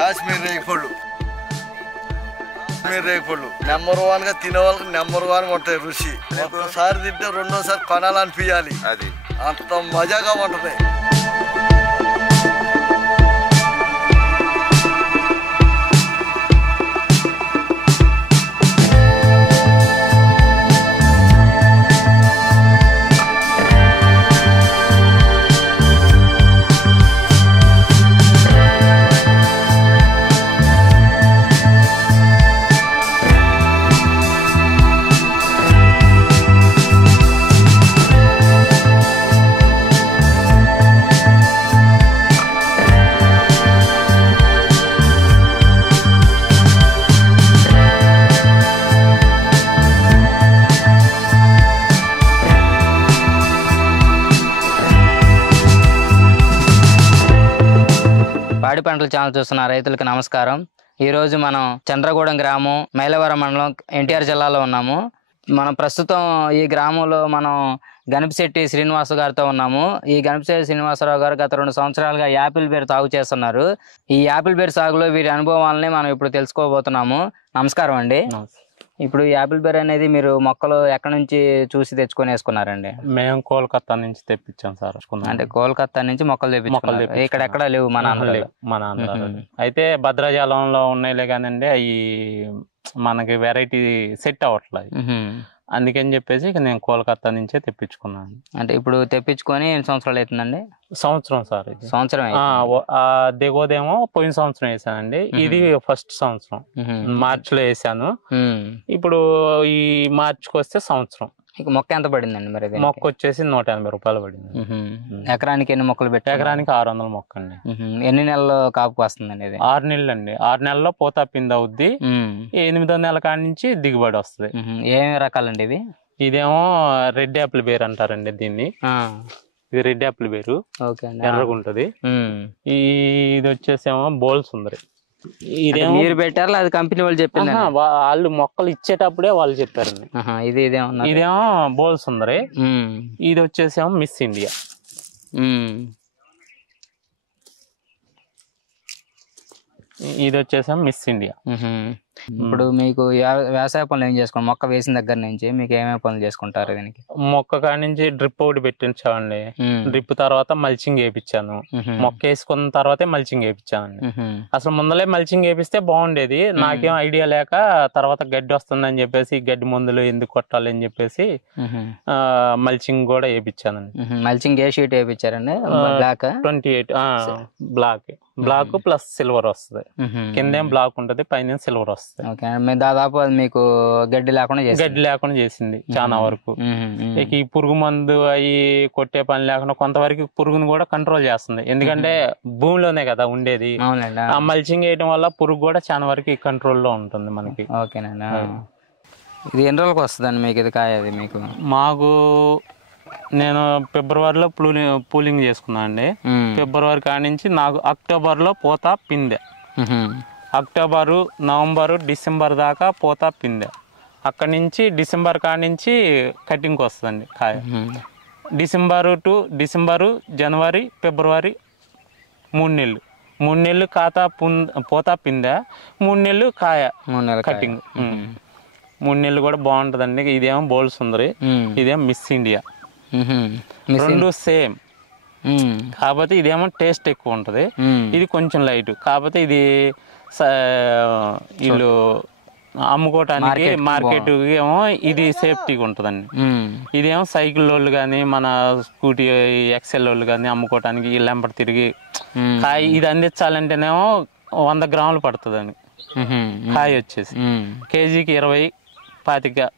Kashmir రేగిపళ్ళు number 1 గా తినే వాళ్ళకి నెంబర్ 1 ఉంటాయి రుచి. ఒకసారి తింటే రెండోసారి కొనాలనిపించాలి. అది అంత మజాగా ఉంటది. పాడి పంటల ఛానల్ చూస్తున్న రైతులకు నమస్కారం. ఈరోజు మనం చంద్రగూడెం గ్రామం, మైలవరం మండలం, ఎన్టీఆర్ జిల్లాలో ఉన్నాము. మనం ప్రస్తుతం ఈ గ్రామంలో మనం గణపశెట్టి శ్రీనివాస గారితో ఉన్నాము. ఈ గణపశెట్టి శ్రీనివాసరావు గారు గత 2 సంవత్సరాలుగా యాపిల్ బేర్ సాగు చేస్తున్నారు. ఈ యాపిల్ బేర్ సాగులో వీరి అనుభవాలని మనం ఇప్పుడు తెలుసుకోబోతున్నాము. నమస్కారం అండి. ఇప్పుడు ఈ యాపిల్ బేర్ అనేది మీరు మొక్కలు ఎక్కడి నుంచి చూసి తెచ్చుకొని వేసుకున్నారండి? మేము కోల్కతా నుంచి తెప్పించాం సార్. అంటే కోల్కతా నుంచి మొక్కలు తెప్పించుకున్నారు. ఇక్కడ ఎక్కడ లేవు మన ఆంధ్రాలో. అయితే భద్రాచలంలో ఉన్నాయిలే కానండి, అవి మనకి వెరైటీ సెట్ అవ్వట్లేదు. అందుకని చెప్పేసి ఇక నేను కోల్కతా నుంచే తెప్పించుకున్నాను. అంటే ఇప్పుడు తెప్పించుకొని ఎన్ని సంవత్సరాలు అవుతుందండి? సంవత్సరం సార్. సంవత్సరం. దిగోదేమో పోయిన సంవత్సరం వేసానండి. ఇది ఫస్ట్ సంవత్సరం మార్చిలో వేసాను. ఇప్పుడు ఈ మార్చికి వస్తే సంవత్సరం. మొక్క ఎంత పడిందండి మరి? మొక్క వచ్చేసి 180 రూపాయలు పడింది. ఎకరానికి ఎన్ని మొక్కలు పెట్టి? ఎకరానికి 600 మొక్క అండి. ఎన్ని నెలలు కాపుకు వస్తుందండి? 6 నెలలు అండి. 6 నెలల్లో పోతా పిండి అవుద్ది. 8వ నెల కాడి నుంచి దిగుబడి వస్తుంది. ఏమేమి రకాలండి ఇవి? ఇదేమో రెడ్ యాపిల్ బేర్ అంటారండి దీన్ని. ఇది రెడ్ యాపిల్ బేరు, ఎర్రగా ఉంటది. ఇది వచ్చేసేమో బోల్స్ ఉంది. ఇదేమో మీరు పెట్టారు, అది కంపెనీ వాళ్ళు చెప్పారు? వాళ్ళు మొక్కలు ఇచ్చేటప్పుడే వాళ్ళు చెప్పారండి. ఇదేమో బోల్స్ ఉంది. ఇది వచ్చేసేమో మిస్ ఇండియా. ఇది వచ్చేసేమో మిస్ ఇండియా. ఇప్పుడు మీకు వ్యవసాయ పనులు ఏం చేసుకోండి? మొక్క వేసిన దగ్గర నుంచి మీకు ఏమేమి పనులు చేసుకుంటారు దీనికి? మొక్క కాడి నుంచి డ్రిప్ ఒకటి పెట్టించామండి. డ్రిప్ తర్వాత మల్చింగ్ వేయించాను. మొక్క వేసుకున్న తర్వాతే మల్చింగ్ వేయించానండి. అసలు ముందలే మల్చింగ్ వేపిస్తే బాగుండేది. నాకేం ఐడియా లేక తర్వాత గడ్డి వస్తుందని చెప్పేసి గడ్డి మందులు ఎందుకు కొట్టాలి అని చెప్పేసి మల్చింగ్ కూడా వేయించానండి. మల్చింగ్ ఏ షీట్ వేయించారండి? బ్లాక్ 28 బ్లాక్ ప్లస్ సిల్వర్ వస్తుంది. కిందేం బ్లాక్ ఉంటది, పైన సిల్వర్ వస్తుంది. దాదాపు అది మీకు గడ్డి లేకుండా చేసింది చాలా వరకు. ఇక ఈ పురుగు మందు అవి కొట్టే పని లేకుండా కొంతవరకు పురుగును కూడా కంట్రోల్ చేస్తుంది. ఎందుకంటే భూమిలోనే కదా ఉండేది. ఆ మల్చింగ్ వేయడం వల్ల పురుగు కూడా చాలా వరకు కంట్రోల్లో ఉంటుంది మనకి. ఓకేనండి. ఇది ఎన్ని రోజులకు వస్తుందండి మీకు ఇది కాయ? అది మీకు మాకు నేను ఫిబ్రవరిలో పూలింగ్ చేసుకున్నా అండి. ఫిబ్రవరి కాడి నుంచి నాకు అక్టోబర్లో పోతా పిందె. అక్టోబరు, నవంబరు, డిసెంబర్ దాకా పోతా పిందె. అక్కడి నుంచి డిసెంబర్ కాడి నుంచి కటింగ్కి వస్తుందండి కాయ. డిసెంబరు, జనవరి, ఫిబ్రవరి 3 నెలలు పోతా పిందె, 3 నెలలు కాయ కటింగ్. 3 నెలలు కూడా బాగుంటదండి. ఇదేమో బోల్స్ ఉంది, ఇదేమో మిస్ ఇండియా. రెండు సేమ్, కాకపోతే ఇదేమో టేస్ట్ ఎక్కువ ఉంటది, ఇది కొంచెం లైట్. కాకపోతే ఇది వీళ్ళు అమ్ముకోవటానికి మార్కెట్ ఏమో ఇది సేఫ్టీగా ఉంటదండి. ఇదేమో సైకిల్ వాళ్ళు కానీ మన స్కూటీ ఎక్సెల్ వాళ్ళు కానీ అమ్ముకోవటానికి వీళ్ళెంబడి తిరిగి కాయ ఇది అందించాలంటేనేమో 100 గ్రాములు పడుతుందండి కాయ వచ్చేసి. కేజీకి 20-25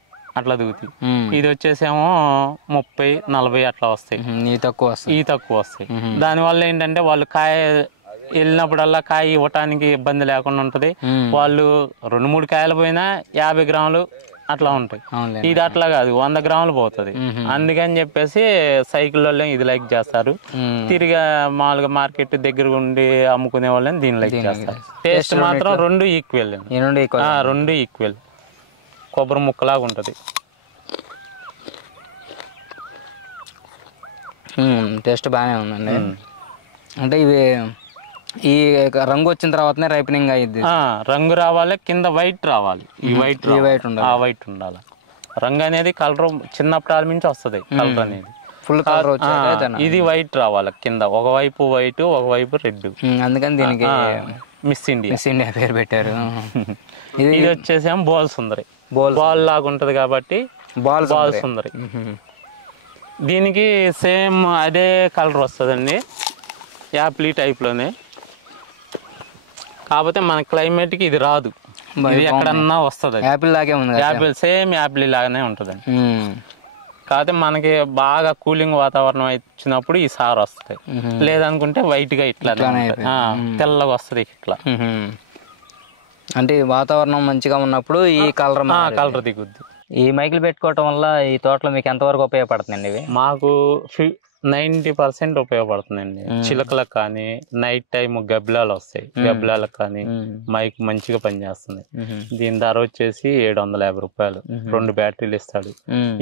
అట్లా దిగుతాయి. ఇది వచ్చేసేమో 30-40 అట్లా వస్తాయి. ఈ తక్కువ వస్తాయి. దానివల్ల ఏంటంటే వాళ్ళు కాయ వెళ్ళినప్పుడల్లా కాయ ఇవ్వటానికి ఇబ్బంది లేకుండా ఉంటది. వాళ్ళు 2-3 కాయలు పోయినా 50 గ్రాములు అట్లా ఉంటాయి. ఇది అట్లా కాదు, 100 గ్రాములు పోతుంది. అందుకని చెప్పేసి సైకిల్ వాళ్ళని ఇది లైక్ చేస్తారు. తిరిగి మామూలుగా మార్కెట్ దగ్గర ఉండి అమ్ముకునే వాళ్ళని దీన్ని లైక్ చేస్తారు. టేస్ట్ మాత్రం 2 ఈక్వల్. 2 ఈక్వల్. కొబ్బరి ముక్కలాగా ఉంటుంది. టేస్ట్ బాగానే ఉందండి. అంటే ఇవి ఈ రంగు వచ్చిన తర్వాతనే రైపనింగ్ అయ్యింది. రంగు రావాలి, కింద వైట్ రావాలి. ఈ వైట్ ఉండాలి, ఆ వైట్ ఉండాలి. రంగు అనేది కలర్ చిన్నప్పటి నుంచి వస్తుంది. కలర్ అనేది ఫుల్ కలర్ వచ్చి ఇది వైట్ రావాలి. కింద ఒకవైపు వైట్, ఒకవైపు రెడ్. అందుకని దీనికి మిస్ ఇండియా పేరు పెట్టారు. ఇది వచ్చేసి బోల్ సుందరి. బాల్ లాగా ఉంటది కాబట్టి బాల్ సుందరి. దీనికి సేమ్ అదే కలర్ వస్తుందండి, యాపిల్ టైప్లోనే. కాకపోతే మన క్లైమేట్కి ఇది రాదు, ఇది ఎక్కడన్నా వస్తుంది. యాపిల్ లాగే ఉంది, యాపిల్ సేమ్ యాపిల్ లాగానే ఉంటుందండి. కాకపోతే మనకి బాగా కూలింగ్ వాతావరణం వచ్చినప్పుడు ఈ సార్ వస్తుంది. లేదనుకుంటే వైట్ గా ఇట్లా తెల్లగా వస్తుంది ఇట్లా. అంటే వాతావరణం మంచిగా ఉన్నప్పుడు ఈ కలర్ దిగుద్ది. ఈ మైకులు పెట్టుకోవటం వల్ల ఈ తోటలో మీకు ఎంతవరకు ఉపయోగపడుతుందండి? ఇవి మాకు 90% ఉపయోగపడుతుందండి. చిలకలకు కానీ, నైట్ టైం గబ్బిలాలు వస్తాయి, గబ్బిలాలకు కానీ మైక్ మంచిగా పనిచేస్తుంది. దీని ధర వచ్చేసి 750 రూపాయలు. 2 బ్యాటరీలు ఇస్తాడు.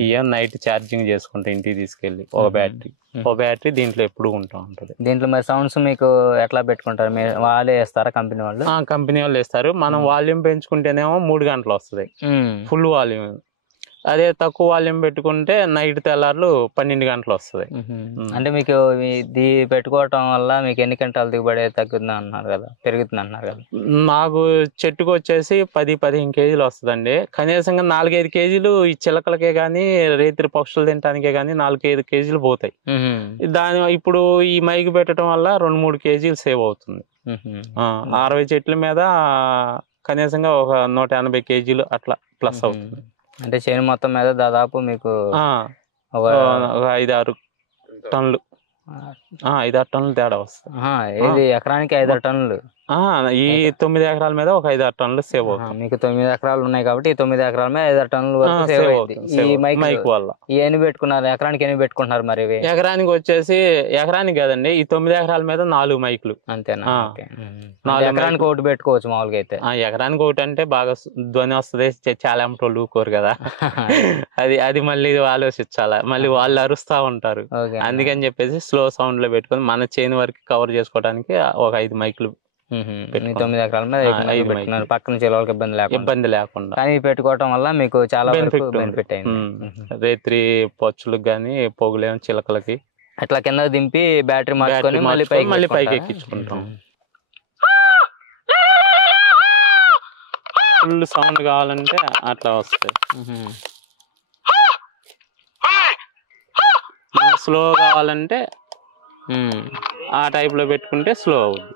ఇవే నైట్ ఛార్జింగ్ చేసుకుంటే ఇంటికి తీసుకెళ్ళి ఒక బ్యాటరీ దీంట్లో ఎప్పుడు ఉంటా ఉంటుంది. దీంట్లో మరి సౌండ్స్ మీకు ఎట్లా పెట్టుకుంటారు? మీరు వాళ్ళే వేస్తారా, కంపెనీ వాళ్ళు? కంపెనీ వాళ్ళు వేస్తారు. మనం వాల్యూమ్ పెంచుకుంటేనేమో 3 గంటలు వస్తుంది ఫుల్ వాల్యూమ్. అదే తక్కువ వాల్యూమ్ పెట్టుకుంటే నైట్ తెల్లార్లు 12 గంటలు వస్తుంది. అంటే మీకు ఇది పెట్టుకోవటం వల్ల మీకు ఎన్ని గంటలు దిగుబడి తగ్గుతుంది అన్నారు కదా, పెరుగుతుంది అన్నారు కదా? మాకు చెట్టుకు వచ్చేసి 10-15 కేజీలు వస్తుందండి. కనీసంగా 4-5 కేజీలు ఈ చిలకలకే గానీ, రేతిరి పక్షులు తినడానికే గానీ 4-5 కేజీలు పోతాయి. ఇప్పుడు ఈ మైకి పెట్టడం వల్ల 2-3 కేజీలు సేవ్ అవుతుంది. 60 చెట్ల మీద కనీసంగా ఒక 180 కేజీలు అట్లా ప్లస్ అవుతుంది. అంటే చేను మొత్తం మీద దాదాపు మీకు ఒక 5-6 టన్నులు 5-6 టన్నులు తేడా వస్తుంది. ఇది ఎకరానికి 5-6 టన్నులు. ఈ 9 ఎకరాల మీద ఒక 5-6 టన్నులు సేవ్ అవుతుంది. మీకు 9 ఎకరాలు ఉన్నాయి కాబట్టి ఈ 9 ఎకరాల మీద 5-6 టన్నుల వరకు సేవ్ అవుతుంది ఈ మైక్ వల్ల. ఎన్ని పెట్టుకున్నారు ఎకరానికి? ఎన్ని పెట్టుకుంటున్నారు మరి? ఎకరానికి వచ్చేసి ఎకరానికి కదండి, ఈ 9 ఎకరాల మీద 4 మైకులు. అంతేనా? ఎకరానికి ఒకటి పెట్టుకోవచ్చు మామూలుగా అయితే. ఎకరానికి ఒకటి అంటే బాగా ధ్వని వస్తుంది, చాలా ఏమిటోళ్ళు ఊరుకోరు కదా. అది మళ్ళీ ఆలోచించాలా, మళ్ళీ వాళ్ళు అరుస్తా ఉంటారు. అందుకని చెప్పేసి స్లో సౌండ్ లో పెట్టుకొని మన చేను వరకు కవర్ చేసుకోవడానికి ఒక 5 మైకులు 9 ఎకరాల మీద పెట్టుకున్నారు, పక్కన వాళ్ళకి ఇబ్బంది లేకుండా. కానీ పెట్టుకోవటం వల్ల మీకు చాలా బెనిఫిట్ అయింది. రేత్రి పచ్చులకు గానీ, పొగులేం చిలకలకి అట్లా కింద దింపి బ్యాటరీ మార్చుకొని మళ్ళీ పైకి ఎక్కించుకుంటాం. ఫుల్ సౌండ్ కావాలంటే అట్లా వస్తాయి. స్లో కావాలంటే ఆ టైప్ లో పెట్టుకుంటే స్లో అవుద్ది.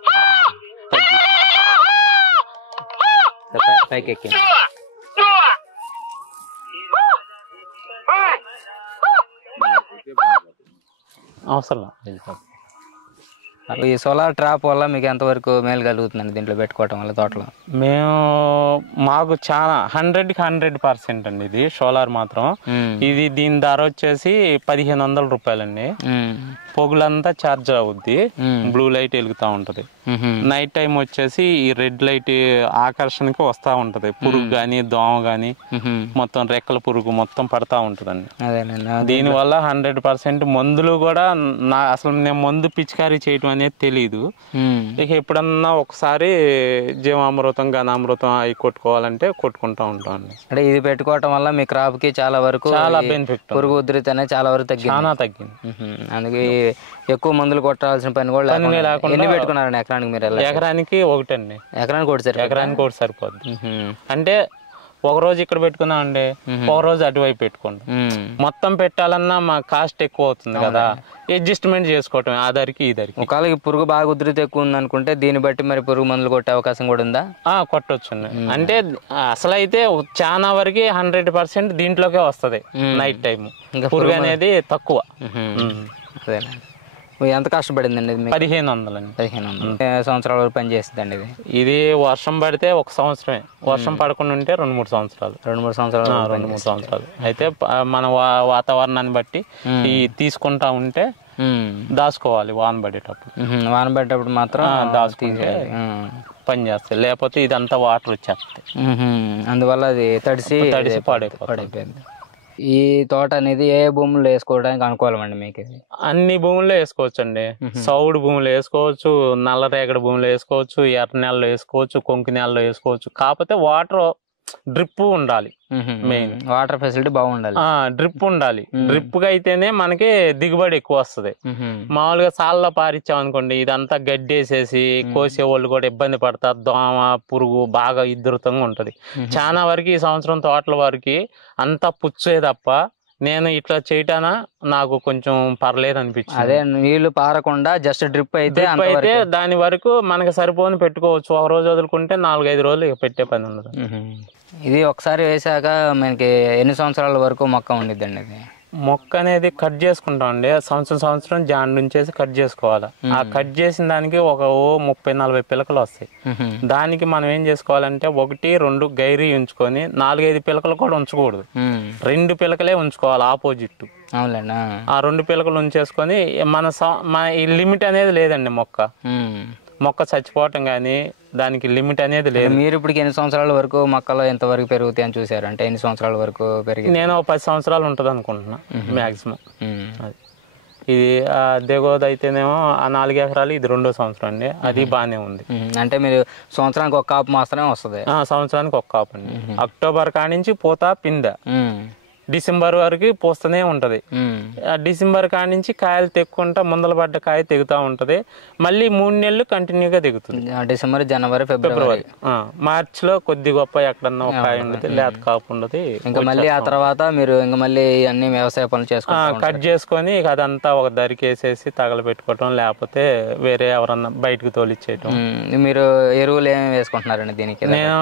పైకి ఎక్కి అవసరం. ఈ సోలార్ ట్రాప్ వల్ల మీకు ఎంతవరకు మేలు కలుగుతుందండి దీంట్లో పెట్టుకోవటం వల్ల తోటలో? మాకు చాలా 100కి 100% అండి ఇది సోలార్ మాత్రం. ఇది దీని ధర వచ్చేసి 1500 రూపాయలండి. పొగులంతా ఛార్జ్ అవుద్ది, బ్లూ లైట్ వెలుగుతా ఉంటది. నైట్ టైం వచ్చేసి ఈ రెడ్ లైట్ ఆకర్షణకి వస్తా ఉంటది. పురుగు గాని, దోమ గాని, మొత్తం రెక్కల పురుగు మొత్తం పడతా ఉంటదండి. దీని వల్ల 100% మందులు కూడా అసలు నేను మందు పిచికారీ చేయటం అనేది తెలీదు. ఇక ఎప్పుడన్నా ఒకసారి జీవామృతం, ఘనామృతం అవి కొట్టుకోవాలంటే కొట్టుకుంటా ఉంటాం. అంటే ఇది పెట్టుకోవటం వల్ల మీ క్రాప్ కి చాలా వరకు చాలా బెనిఫిట్, పురుగు ఉధృతి అనేది చాలా వరకు తగ్గింది. అందుకే ఎక్కువ మందులు కొట్టాల్సిన పని కూడా లేకుండా. ఎన్ని పెట్టుకున్నారండి ఎకరానికి మీరు? ఎకరానికి ఒకటండి. ఎకరానికి ఒకటి సరిపోద్ది. అంటే ఒక రోజు ఇక్కడ పెట్టుకున్నాం అండి, ఒక రోజు అటువైపు పెట్టుకోండి. మొత్తం పెట్టాలన్నా మా కాస్ట్ ఎక్కువ అవుతుంది కదా, అడ్జస్ట్మెంట్ చేసుకోవటం ఆ ధరకి ఈ ధరకి. ఒకవేళ పురుగు బాగా ఉధృతి ఎక్కువ ఉంది అనుకుంటే దీన్ని బట్టి మరి పురుగు మందులు కొట్టే అవకాశం కూడా ఉందా? కొట్టొచ్చు. అంటే అసలు అయితే చాలా వరకు 100% దీంట్లోకే వస్తుంది. నైట్ టైం పురుగు అనేది తక్కువ. ఎంత కష్టపడిందండి? 1500 అండి. 1500 సంవత్సరాల వరకు పని చేస్తుందండి ఇది. ఇది వర్షం పడితే 1 సంవత్సరమే, వర్షం పడకుండా ఉంటే 2-3 సంవత్సరాలు. 2-3 సంవత్సరాలు అయితే మన వాతావరణాన్ని బట్టి ఈ తీసుకుంటా ఉంటే దాచుకోవాలి. వాన పడేటప్పుడు మాత్రం దాచుకుంటే పని చేస్తాయి, లేకపోతే ఇదంతా వాటర్ వచ్చేస్తాయి. అందువల్ల అది తడిసి పడిపోయింది. ఈ తోట అనేది ఏ భూముల్లో వేసుకోవడానికి అనుకూలమండి మీకు? అన్ని భూముల్లో వేసుకోవచ్చు అండి. సౌడు భూములు వేసుకోవచ్చు, నల్ల రేగడి భూములు వేసుకోవచ్చు, ఎర్ర నెలలో వేసుకోవచ్చు, కొంకి నెలలో వేసుకోవచ్చు. కాకపోతే వాటర్ డ్రిప్ ఉండాలి, మెయిన్ వాటర్ ఫెసిలిటీ బాగుండాలి. డ్రిప్ ఉండాలి. డ్రిప్ గా అయితేనే మనకి దిగుబడి ఎక్కువ వస్తుంది. మామూలుగా సాల్లో పారిచ్చాం అనుకోండి, ఇదంతా గడ్డేసేసి కోసే వాళ్ళు కూడా ఇబ్బంది పడతారు. దోమ పురుగు బాగా ఉధృతంగా ఉంటది. చాలా వరకు ఈ సంవత్సరం తోటల వరకు అంతా పుచ్చే తప్ప నేను ఇట్లా చేయటానా నాకు కొంచెం పర్లేదు అనిపించింది. అదే నీళ్లు పారకుండా జస్ట్ డ్రిప్ అయితే దాని వరకు మనకి సరిపోని పెట్టుకోవచ్చు. ఒక రోజు వదులుకుంటే 4-5 రోజులు పెట్టే పని ఉండదు. ఇది ఒకసారి వేసాక మనకి ఎన్ని సంవత్సరాల వరకు మొక్క ఉండిద్దండి? ఇది మొక్క అనేది కట్ చేసుకుంటాం అండి. సంవత్సరం జాన్ నుంచి కట్ చేసుకోవాలి. ఆ కట్ చేసిన దానికి ఒక 30-40 పిలకలు వస్తాయి. దానికి మనం ఏం చేసుకోవాలంటే 1-2 గైరీ ఉంచుకొని 4-5 పిలకలు కూడా ఉంచకూడదు. 2 పిలకలే ఉంచుకోవాలి ఆపోజిట్. అవునండి. ఆ 2 పిలకలు ఉంచేసుకొని మన లిమిట్ అనేది లేదండి. మొక్క చచ్చిపోవటం కానీ దానికి లిమిట్ అనేది లేదు. మీరు ఇప్పుడు ఎన్ని సంవత్సరాల వరకు మొక్కలు ఎంత వరకు పెరుగుతాయి అని చూసారు? అంటే ఎన్ని సంవత్సరాల వరకు పెరిగి? నేను 10 సంవత్సరాలు ఉంటుంది అనుకుంటున్నా మాక్సిమం. ఇది దిగోది అయితేనేమో ఆ 4 ఎకరాలు, ఇది 2వ సంవత్సరం అండి. అది బాగానే ఉంది. అంటే మీరు సంవత్సరానికి ఒక కాపు మాత్రమే వస్తుంది? సంవత్సరానికి ఒక కాపు అండి. అక్టోబర్ కానించి పూత పిందె డిసెంబర్ వరకు పూస్తూనే ఉంటది. డిసెంబర్ కానించి కాయలు తెక్కుంటా ముందల పడ్డ కాయ తెగుతా ఉంటది. మళ్ళీ 3 నెలలు కంటిన్యూగా తెగుతుంది. డిసెంబర్, జనవరి, ఫిబ్రవరి, మార్చ్ లో కొద్ది గొప్ప ఎక్కడన్నా ఒక కాయ ఉండదు, లేత కాపు ఉండదు. ఇంకా మళ్ళీ ఆ తర్వాత మీరు ఇంకా మళ్ళీ అన్ని వ్యవసాయ పనులు చేసుకుంటారు. కట్ చేసుకొని ఇక అదంతా ఒక దరికి వేసేసి తగలబెట్టుకోవటం, లేకపోతే వేరే ఎవరన్నా బయటకు తోలిచ్చేయటం. మీరు ఎరువులు ఏమి వేసుకుంటున్నారండి దీనికి? నేను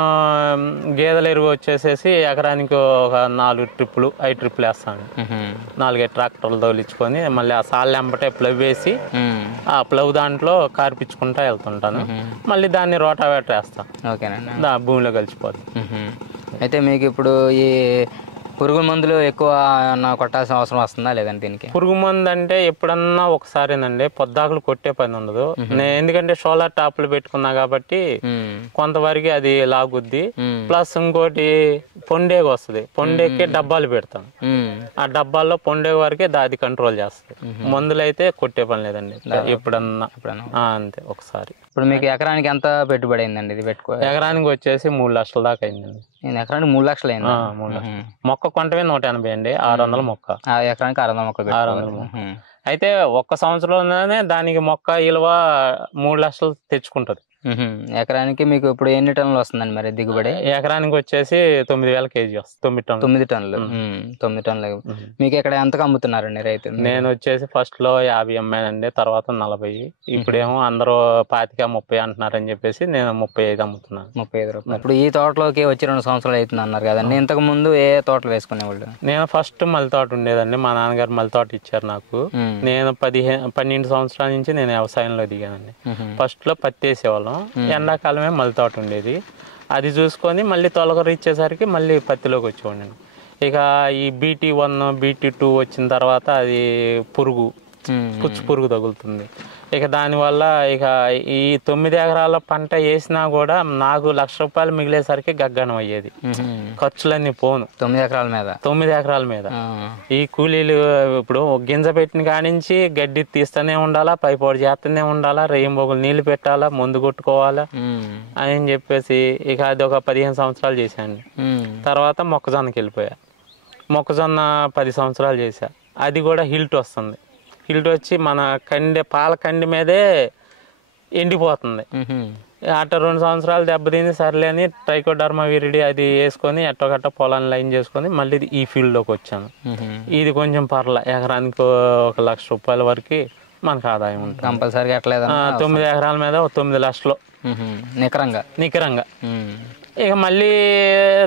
గేదెల ఎరువు వచ్చేసేసి ఎకరానికి ఒక 4 ట్రిప్పులు 5 ట్రిప్పులు వేస్తాను. 4 ట్రాక్టర్లు తోలించుకొని మళ్ళీ ఆ సాల్ ఎంబటే ప్లవ్ వేసి ఆ ప్లవ్ దాంట్లో కార్పించుకుంటా వెళ్తుంటాను. మళ్ళీ దాన్ని రోటావేటర్ వేస్తాను. ఓకేనండి. భూమిలో కలిసిపోతుంది. అయితే మీకు ఇప్పుడు ఈ పురుగు మందులు ఎక్కువ కొట్టాల్సిన అవసరం వస్తుందా లేదండి దీనికి? పురుగు మందు అంటే ఎప్పుడన్నా ఒకసారేనండి, పొద్దాకులు కొట్టే పని ఉండదు. ఎందుకంటే సోలార్ టాప్లు పెట్టుకున్నా కాబట్టి కొంతవరకు అది లాగుద్ది. ప్లస్ ఇంకోటి పొండేగ వస్తుంది. పొండేకే డబ్బాలు పెడతాం. ఆ డబ్బాల్లో పొండేగ వరకే అది కంట్రోల్ చేస్తుంది. మందులు అయితే కొట్టే పని లేదండి, ఎప్పుడన్నా అంతే ఒకసారి. ఇప్పుడు మీకు ఎకరానికి ఎంత పెట్టుబడి అయిందండి ఇది పెట్టుకో? ఎకరానికి వచ్చేసి 3 లక్షల దాకా అయిందండి. ఎకరానికి 3 లక్షలు అయింది. 3 లక్షలు. మొక్క కొంటమే 180 అండి. 600 మొక్క. ఎకరానికి 600 మొక్క. 600 మొక్క. అయితే ఒక్క సంవత్సరంలోనే దానికి మొక్క విలువ 3 లక్షలు తెచ్చుకుంటది. ఎకరానికి మీకు ఇప్పుడు ఎన్ని టన్నులు వస్తుందండి మరి దిగుబడి? ఎకరానికి వచ్చేసి 9,000 కేజీ వస్తుంది. 9 టన్నులు. 9 టన్నులు. మీకు ఇక్కడ ఎంతకు అమ్ముతున్నారండి రైతు? నేను వచ్చేసి ఫస్ట్ లో 50 అమ్మానండి, తర్వాత 40. ఇప్పుడేమో అందరూ 25-30 అంటున్నారని చెప్పేసి నేను 35 అమ్ముతున్నాను. 35 రూపాయలు. ఇప్పుడు ఈ తోటలోకి వచ్చి 2 సంవత్సరాలు అవుతుంది అన్నారు కదండి. ఇంతకు ముందు ఏ తోటలు వేసుకునేవాళ్ళు? నేను ఫస్ట్ మల్లి తోట ఉండేదండి. మా నాన్నగారు మల్లి తోట ఇచ్చారు నాకు. నేను 12 సంవత్సరాల నుంచి నేను వ్యవసాయంలో దిగానండి. ఫస్ట్ లో పత్తి వేసేవాళ్ళం. ఎండాకాలమే మల్లి తోట ఉండేది. అది చూసుకొని మళ్ళీ తొలకరు ఇచ్చేసరికి మళ్ళీ పత్తిలోకి వచ్చేవాడిని. ఇక ఈ BT1 BT2 వచ్చిన తర్వాత అది పురుగు తగులుతుంది. ఇక దానివల్ల ఇక ఈ 9 ఎకరాల పంట వేసినా కూడా నాకు ₹1,00,000 మిగిలేసరికి గగ్గనం అయ్యేది. ఖర్చులన్నీ పోను. 9 ఎకరాల మీద ఈ కూలీలు ఇప్పుడు గింజ పెట్టిన కానించి గడ్డి తీస్తూనే ఉండాలా, పైపోడు చేస్తూనే ఉండాలా, రెయ్యంబొగులు నీళ్లు పెట్టాలా, మందు కొట్టుకోవాలా అని చెప్పేసి ఇక అది ఒక 15 సంవత్సరాలు చేశాను. తర్వాత మొక్కజొన్నకి వెళ్ళిపోయా. మొక్కజొన్న 10 సంవత్సరాలు చేశా. అది కూడా హిల్ట్ వస్తుంది. హిల్ట్ వచ్చి మన పాల కండి మీదే ఎండిపోతుంది. అట్ట 2 సంవత్సరాలు దెబ్బతింది. సర్లే అని ట్రైకోడర్మా విరిడి అది వేసుకొని ఎట్టొకట్ట పొలాన్ని లైన్ చేసుకొని మళ్ళీ ఈ ఫీల్డ్లోకి వచ్చాను. ఇది కొంచెం పర్లే, ఎకరానికి ₹1,00,000 వరకు మనకు ఆదాయం ఉంటుంది కంపల్సరీగా. 9 ఎకరాల మీద 9 లక్షలు నికరంగా. ఇక మళ్ళీ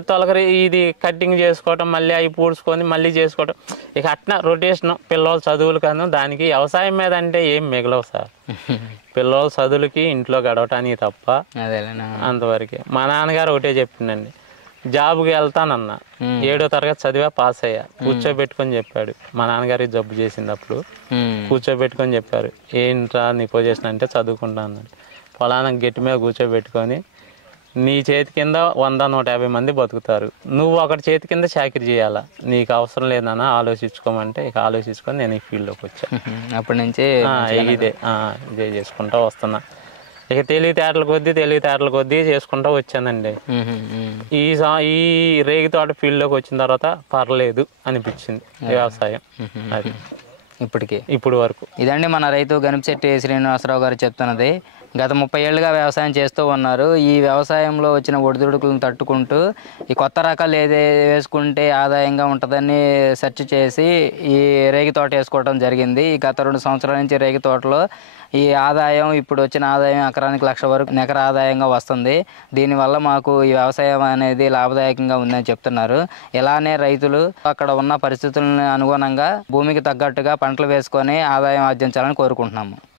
తొలకరి ఇది కట్టింగ్ చేసుకోవటం, మళ్ళీ అవి పూడ్చుకొని మళ్ళీ చేసుకోవటం, ఇక అట్లా రొటేషన్. పిల్లల చదువులు కాను దానికి వ్యవసాయం మీద అంటే ఏం మిగలవు సార్. పిల్లల చదువులకి ఇంట్లో గడవటానికి తప్ప అంతవరకే. మా నాన్నగారు ఒకటే చెప్పిండండి, జాబ్కి వెళ్తానన్నా 7వ తరగతి చదివా, పాస్ అయ్యా. కూర్చోబెట్టుకొని చెప్పాడు. మా నాన్నగారికి జబ్బు చేసినప్పుడు కూర్చోబెట్టుకొని చెప్పారు, ఏంట్రా నీ పొజిషన్ అంటే చదువుకుంటా అన్నాడు. పొలానికి గట్టి మీద కూర్చోబెట్టుకొని నీ చేతి కింద 100-150 మంది బతుకుతారు. నువ్వు ఒకటి చేతి కింద చాకరీ చేయాలా, నీకు అవసరం లేదన్నా ఆలోచించుకోమంటే ఇక ఆలోచించుకొని నేను ఈ ఫీల్డ్లోకి వచ్చాను. అప్పటి నుంచి ఇదే చేసుకుంటా వస్తున్నా. ఇక తెలివితేటల కొద్దీ చేసుకుంటా వచ్చానండి. ఈ రేగి తోట ఫీల్డ్లోకి వచ్చిన తర్వాత పర్లేదు అనిపించింది వ్యవసాయం. అది ఇప్పుడు వరకు ఇదండి మన రైతు గనిపిశెట్టి శ్రీనివాసరావు గారు చెప్తున్నది. గత 30 ఏళ్ళుగా వ్యవసాయం చేస్తూ ఉన్నారు. ఈ వ్యవసాయంలో వచ్చిన ఒడిదుడుకులను తట్టుకుంటూ ఈ కొత్త రకాలు ఏది వేసుకుంటే ఆదాయంగా ఉంటుందని సెర్చ్ చేసి ఈ రేగి తోట వేసుకోవడం జరిగింది. ఈ గత 2 సంవత్సరాల నుంచి రేగి తోటలో ఈ ఆదాయం, ఇప్పుడు వచ్చిన ఆదాయం ఎకరానికి 1,00,000 వరకు నికర ఆదాయంగా వస్తుంది. దీనివల్ల మాకు ఈ వ్యవసాయం అనేది లాభదాయకంగా ఉందని చెప్తున్నారు. ఇలానే రైతులు అక్కడ ఉన్న పరిస్థితులను అనుగుణంగా భూమికి తగ్గట్టుగా పంటలు వేసుకొని ఆదాయం ఆర్జించాలని కోరుకుంటున్నాము.